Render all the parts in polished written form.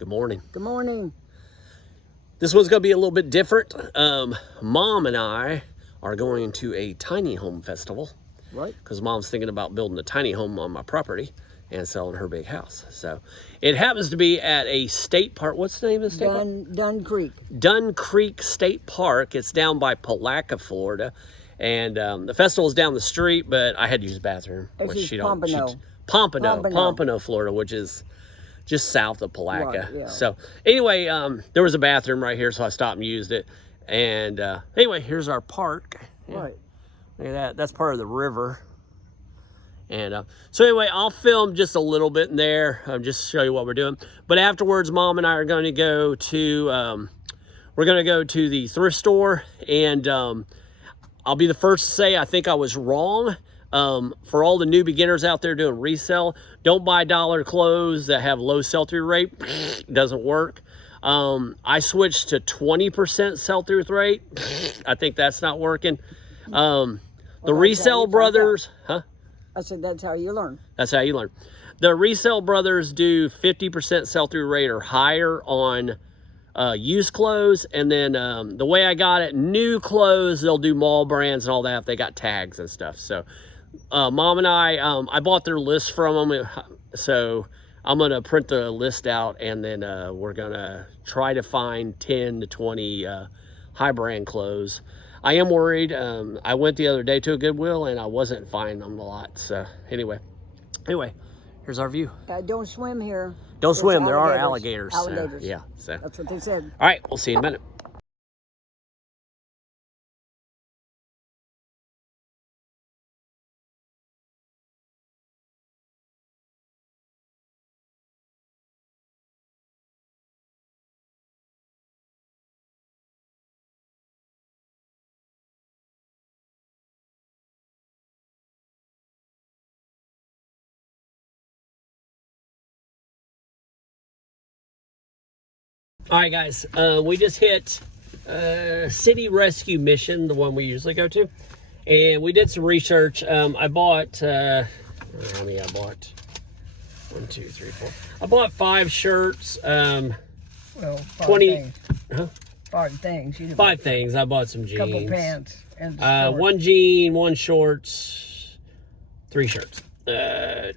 Good morning. Good morning. This one's going to be a little bit different. Mom and I are going to a tiny home festival. Right. Because Mom's thinking about building a tiny home on my property and selling her big house. So it happens to be at a state park. What's the name of the state park? Dunn Creek. Dunn Creek State Park. It's down by Palatka, Florida. And the festival's down the street, but I had to use the bathroom. It's Pompano. Pompano, Florida, which is just south of Palatka. Right, yeah. So anyway, there was a bathroom right here, so I stopped and used it. And anyway, here's our park. Yeah. Right. Look at that. That's part of the river. And so anyway, I'll film just a little bit in there, just to show you what we're doing. But afterwards, Mom and I are going to go to, we're going to go to the thrift store. And I'll be the first to say I think I was wrong. For all the new beginners out there doing resale, don't buy dollar clothes that have low sell-through rate. Doesn't work. I switched to 20% sell-through rate. I think that's not working. The Resale Brothers, huh? I said that's how you learn. That's how you learn. The Resale Brothers do 50% sell-through rate or higher on used clothes. And then the way I got it, new clothes, they'll do mall brands and all that if they got tags and stuff. So Mom and I bought their list from them. So I'm going to print the list out, and then we're going to try to find 10 to 20 high brand clothes. I am worried. I went the other day to a Goodwill, and I wasn't finding them a lot. So anyway, here's our view. Don't swim here. Don't swim. There are alligators. Alligators. So, yeah. So that's what they said. All right. We'll see you in a minute. All right, guys, we just hit City Rescue Mission, the one we usually go to, and we did some research. I bought, how many I bought? 1, 2, 3, 4. I bought 5 shirts. Well, 5 20. Things. Huh? 5 things. You 5 things. I bought some jeans. Couple pants and 1 jean, 1 shorts, 3 shirts.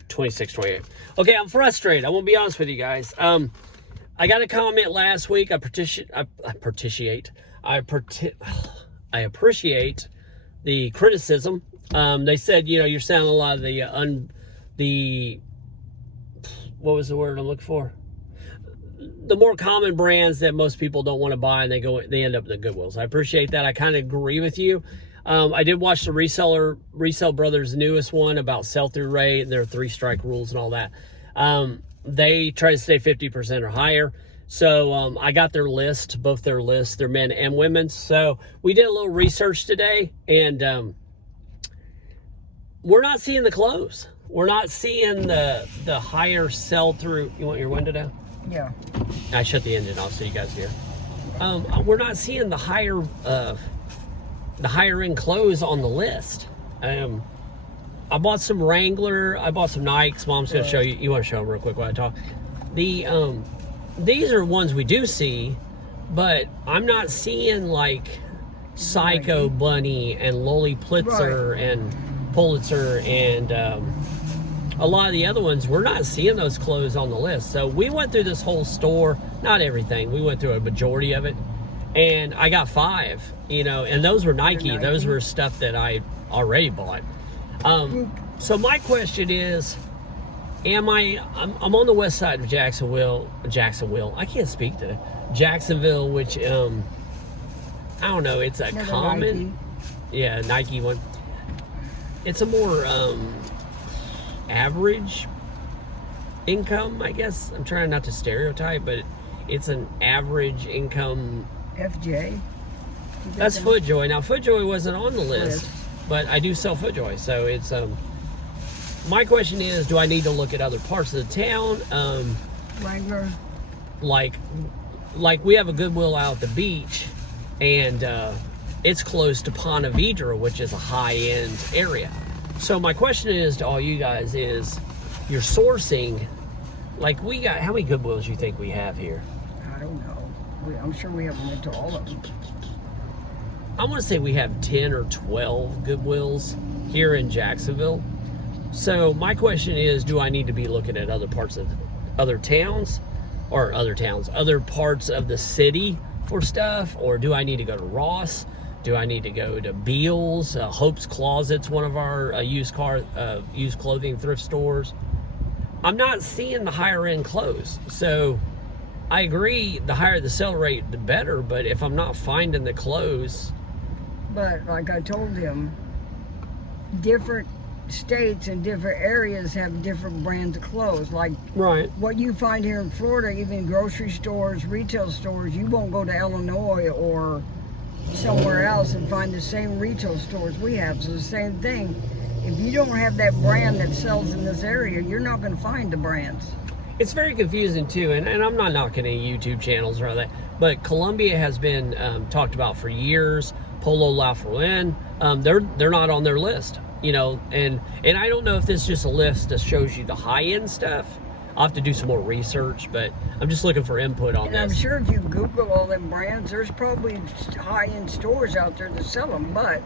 26, 28. Okay, I'm frustrated. I won't be honest with you guys. I got a comment last week. I appreciate the criticism. They said, you know, you're selling a lot of the what was the word I'm looking for? The more common brands that most people don't want to buy, and they end up in the Goodwills. I appreciate that. I kind of agree with you. I did watch the Resale Brothers' newest one about sell-through rate and their 3-strike rules and all that. They try to stay 50% or higher. So I got their list, both their lists, their men and women. So we did a little research today, and we're not seeing the clothes. We're not seeing the higher sell-through. You want your window down? Yeah. I shut the engine off so you guys hear. We're not seeing the higher end clothes on the list. I bought some Wrangler. I bought some Nikes. Mom's gonna show you. You want to show them real quick while I talk? These are ones we do see, but I'm not seeing like Psycho Bunny and Loli Plitzer and Pulitzer and a lot of the other ones. We're not seeing those clothes on the list. So we went through this whole store, not everything. We went through a majority of it, and I got 5. You know, and those were Nike. Those were stuff that I already bought. So my question is, I'm on the west side of Jacksonville. I can't speak today. Jacksonville, which, I don't know. It's a common, Nike. Yeah, Nike one. It's a more, average income, I guess. I'm trying not to stereotype, but it's an average income. FJ. That's FootJoy. Now, FootJoy wasn't on the list, but I do sell FootJoy, so it's, my question is, do I need to look at other parts of the town? Wrangler. Like we have a Goodwill out at the beach, and it's close to Ponte Vedra, which is a high-end area. So my question is to all you guys is, you're sourcing Like we got, how many Goodwills you think we have here? I don't know. I'm sure we haven't went to all of them. I want to say we have 10 or 12 Goodwills here in Jacksonville. So my question is, do I need to be looking at other parts of other parts of the city for stuff? Or do I need to go to Ross? Do I need to go to Beals? Hope's Closet's one of our used clothing thrift stores. I'm not seeing the higher end clothes. So I agree, the higher the sell rate, the better. But if I'm not finding the clothes... But like I told him, different states and different areas have different brands of clothes. Like Right. what you find here in Florida, even grocery stores, retail stores, you won't go to Illinois or somewhere else and find the same retail stores we have. So the same thing. If you don't have that brand that sells in this area, you're not going to find the brands. It's very confusing too, and I'm not knocking any YouTube channels or that, but Columbia has been talked about for years. Polo La Ferlin, they're not on their list, you know, and I don't know if this is just a list that shows you the high-end stuff. I'll have to do some more research, but I'm just looking for input on And this. I'm sure if you Google all them brands, there's probably high-end stores out there that sell them, but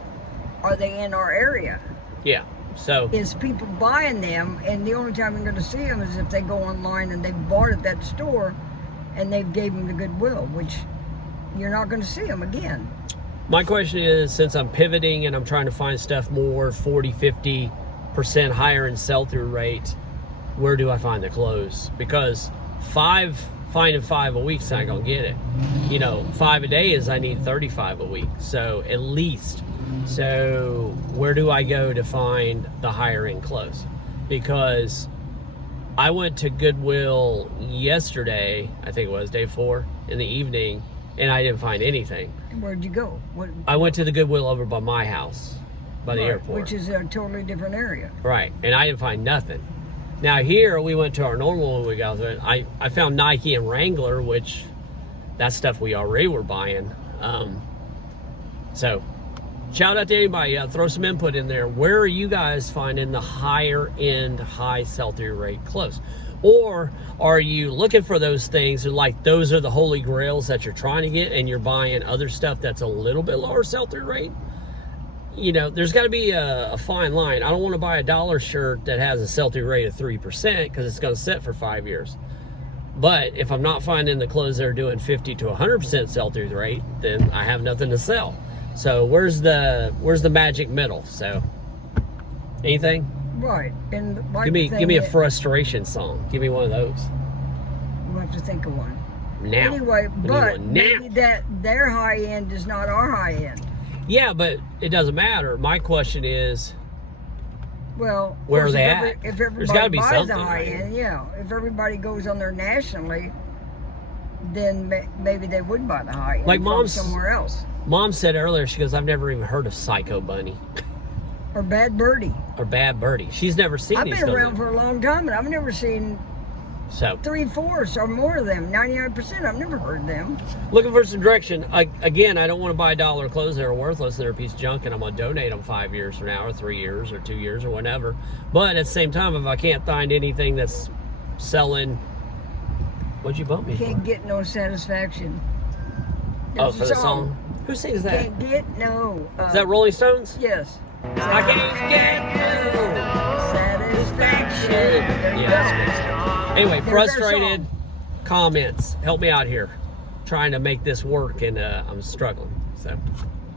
are they in our area? Yeah, so... Is people buying them, and the only time you're going to see them is if they go online and they bought at that store and they've gave them the Goodwill, which you're not going to see them again. My question is, since I'm pivoting and I'm trying to find stuff more 40-50% higher in sell-through rate, where do I find the clothes? Because finding 5 a week's not gonna get it. You know, 5 a day is I need 35 a week, so at least. So where do I go to find the higher end clothes? Because I went to Goodwill yesterday, I think it was day 4 in the evening, and I didn't find anything. Where'd you go? I went to the Goodwill over by my house, by the Right, airport. which is a totally different area. Right, and I didn't find nothing. Now here, we went to our normal one we got there. I found Nike and Wrangler, which that's stuff we already were buying. So, shout out to anybody. Throw some input in there. Where are you guys finding the higher end, high sell-through rate clothes? Or are you looking for those things and like those are the holy grails that you're trying to get and you're buying other stuff that's a little bit lower sell-through rate? You know, there's got to be a fine line. I don't want to buy a dollar shirt that has a sell-through rate of 3% because it's going to sit for 5 years. But if I'm not finding the clothes that are doing 50 to 100% sell-through rate, then I have nothing to sell. So where's the magic middle? So anything? Right, and Give me a frustration song. Give me one of those. We'll have to think of one. Now. Anyway, Give me but one now. maybe that their high end is not our high end. Yeah, but it doesn't matter. My question is, Well, where are they if at? If There's everybody gotta be buys something, a high right? end, yeah. If everybody goes on there nationally, then maybe they would buy the high end Like from Mom's- somewhere else. Mom said earlier, she goes, I've never even heard of Psycho Bunny Or Bad Birdie. or Bad Birdie. She's never seen I've these been clothes. around for a long time, and I've never seen So, 3/4 or more of them. 99%, I've never heard them. looking for some direction. Again, I don't want to buy $1 clothes that are worthless, that are a piece of junk, and I'm going to donate them 5 years from now, or 3 years, or 2 years, or whatever. But at the same time, if I can't find anything that's selling... What'd you bump me Can't for? get no satisfaction. Oh, There's for a the song? Who sings that? Can't get no. Is that Rolling Stones? Yes. I can't get no Satisfaction. satisfaction. There you Yeah, go. that's good stuff. Anyway, There's our frustrated song. comments. Help me out here. Trying to make this work, and I'm struggling. So,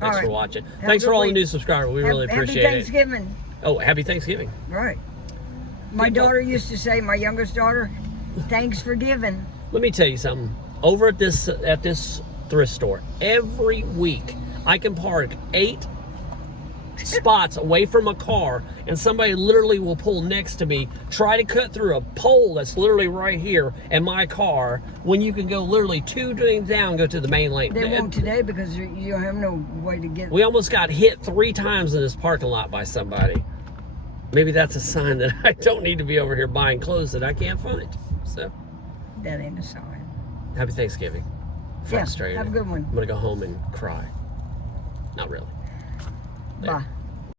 thanks right. for watching. Have a Thanks for good all the week. new subscribers. We really appreciate Happy it. Thanksgiving. Oh, happy Thanksgiving. Right. My People- daughter used to say, my youngest daughter, thanks for giving. Let me tell you something. Over at this thrift store, every week I can park 8 spots away from a car, and somebody literally will pull next to me, try to cut through a pole that's literally right here in my car, when you can go literally 2 lanes down, go to the main lane. They won't today because you don't have no way to get. We almost got hit 3 times in this parking lot by somebody. Maybe that's a sign that I don't need to be over here buying clothes that I can't find. So, That ain't a sign. happy Thanksgiving. Frustrated. Yeah, have a good one. I'm gonna go home and cry. Not really. Later. Bye.